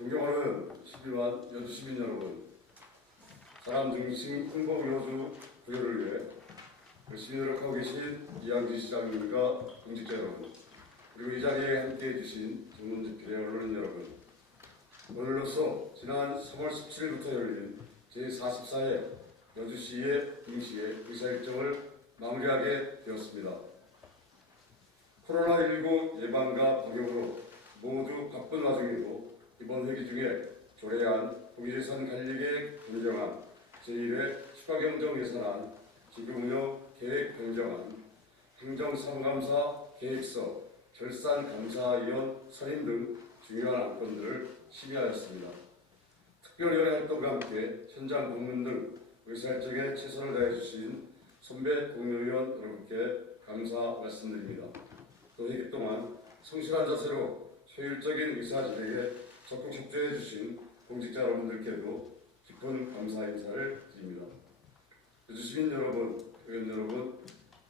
존경하는 11만 여주 시민 여러분, 사람 중심 홍보 여주 부여를 위해 열심히 노력하고 계신 이양지 시장님과 공직자 여러분, 그리고 이 자리에 함께해 주신 전문직들의 언론 여러분, 오늘로써 지난 3월 17일부터 열린 제44회 여주시의 임시의 의사 일정을 마무리하게 되었습니다. 코로나19 예방과 방역으로 모두 바쁜 와중이고 이번 회기 중에 조례안, 국유재산 관리계획 변경안, 제1회 추가경정 예산안, 지급운영 계획 변경안, 행정사무감사 계획서, 결산감사위원 선임 등 중요한 안건들을 심의하였습니다. 특별위원회 활동과 함께 현장 방문 등 의사일정에 최선을 다해 주신 선배 공무위원 여러분께 감사 말씀드립니다. 또 회기 동안 성실한 자세로 효율적인 의사 진행에 적극 협조해 주신 공직자 여러분들께도 깊은 감사 인사를 드립니다. 여주 시민 여러분, 의원 여러분,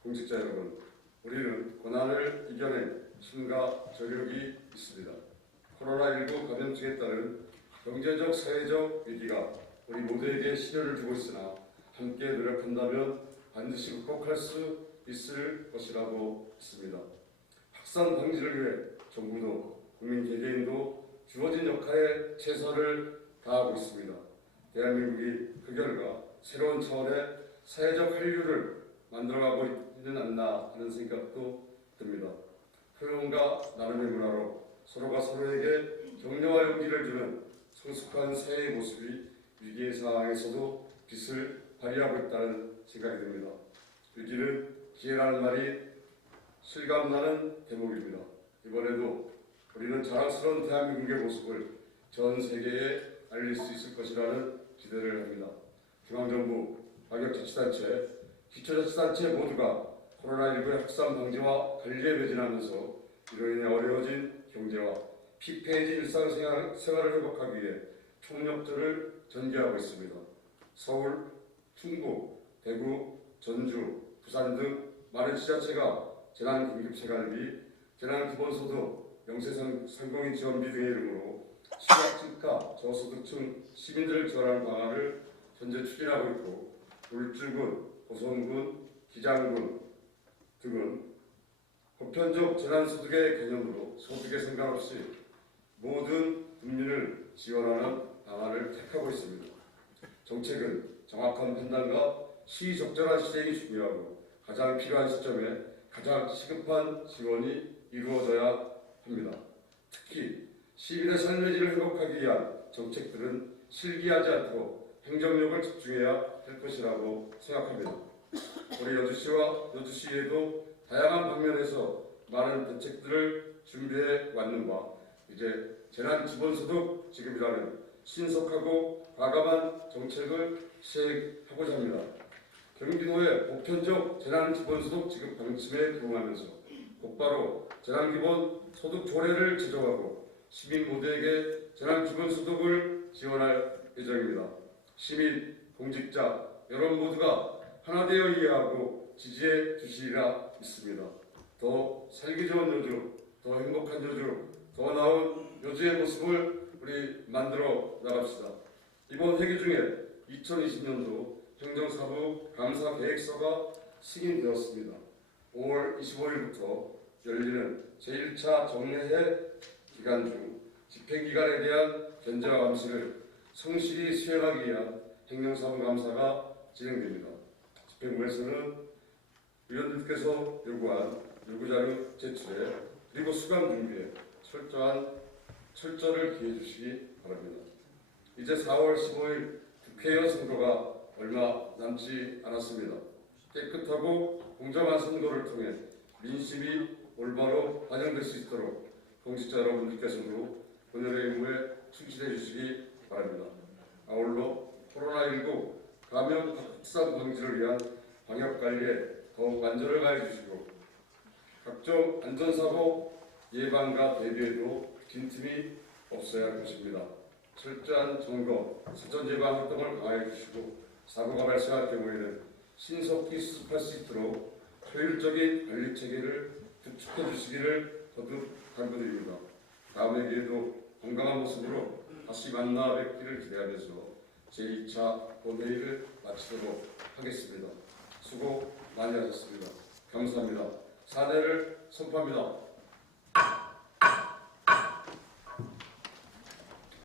공직자 여러분, 우리는 고난을 이겨낸 힘과 저력이 있습니다. 코로나19 감염증에 따른 경제적, 사회적 위기가 우리 모두에게 시련을 주고 있으나 함께 노력한다면 반드시 극복할 수 있을 것이라고 믿습니다. 확산 방지를 위해 정부도 국민 개개인도 주어진 역할에 최선을 다하고 있습니다. 대한민국이 그 결과 새로운 차원의 사회적 한류를 만들어가고 있는 않나 하는 생각도 듭니다. 표현과 나눔의 문화로 서로가 서로에게 격려와 용기를 주는 성숙한 사회의 모습이 위기의 상황에서도 빛을 발휘하고 있다는 생각이 듭니다. 위기는 기회라는 말이 실감나는 대목입니다. 이번에도 우리는 자랑스러운 대한민국의 모습을 전 세계에 알릴 수 있을 것이라는 기대를 합니다. 중앙정부, 방역자치단체, 기초자치단체 모두가 코로나19의 확산 방지와 관리에 매진하면서 이로 인해 어려워진 경제와 피폐해진 일상생활을 회복하기 위해 총력전을 전개하고 있습니다. 서울, 충북, 대구, 전주, 부산 등 많은 지자체가 재난긴급재갈비, 재난기본소득, 영세상공인 지원비 등의 이름으로 취약 증가, 저소득층 시민들을 지원하는 방안을 현재 추진하고 있고 울주군, 고성군, 기장군 등은 보편적 재난소득의 개념으로 소득에 상관없이 모든 국민을 지원하는 방안을 택하고 있습니다. 정책은 정확한 판단과 시적절한 실행이 중요하고 가장 필요한 시점에 가장 시급한 지원이 이루어져야 합니다. 시민의 삶의 질을 회복하기 위한 정책들은 실기하지 않도록 행정력을 집중해야 할 것이라고 생각합니다. 우리 여주시와 여주시에도 다양한 방면에서 많은 대책들을 준비해 왔는가 이제 재난 기본소득 지급이라는 신속하고 과감한 정책을 시행하고자 합니다. 경기도의 보편적 재난 기본소득 지급 방침에 부응하면서 곧바로 재난 기본 소득 조례를 제정하고 시민 모두에게 재난 기본 소득을 지원할 예정입니다. 시민, 공직자, 여러분 모두가 하나 되어 이해하고 지지해 주시리라 믿습니다. 더 살기 좋은 여주, 더 행복한 여주, 더 나은 여주의 모습을 우리 만들어 나갑시다. 이번 회기 중에 2020년도 행정사부 감사 계획서가 승인되었습니다. 5월 25일부터 열리는 제1차 정례회 기간 중 집행기관에 대한 견제와 감시를 성실히 수행하기 위한 행정사부 감사가 진행됩니다. 집행부에서는 위원들께서 요구한 요구자료 제출에 그리고 수감 준비에 철저한 철저를 기해 주시기 바랍니다. 이제 4월 15일 국회의원 선거가 얼마 남지 않았습니다. 깨끗하고 공정한 선거를 통해 민심이 올바로 반영될 수 있도록 공직자 여러분들께서도 본연의 의무에 충실해 주시기 바랍니다. 아울러 코로나19 감염 확산 방지를 위한 방역 관리에 더욱 안전을 가해 주시고 각종 안전사고 예방과 대비에도 빈틈이 없어야 할 것입니다. 철저한 점검, 사전 예방 활동을 강화해 주시고 사고가 발생할 경우에는 신속히 수습할 수 있도록 효율적인 관리 체계를 구축해 주시기를 거듭 당부드립니다. 다음 회기에도 건강한 모습으로 다시 만나 뵙기를 기대하면서 제2차 본회의를 마치도록 하겠습니다. 수고 많이 하셨습니다. 감사합니다. 사례를 선포합니다.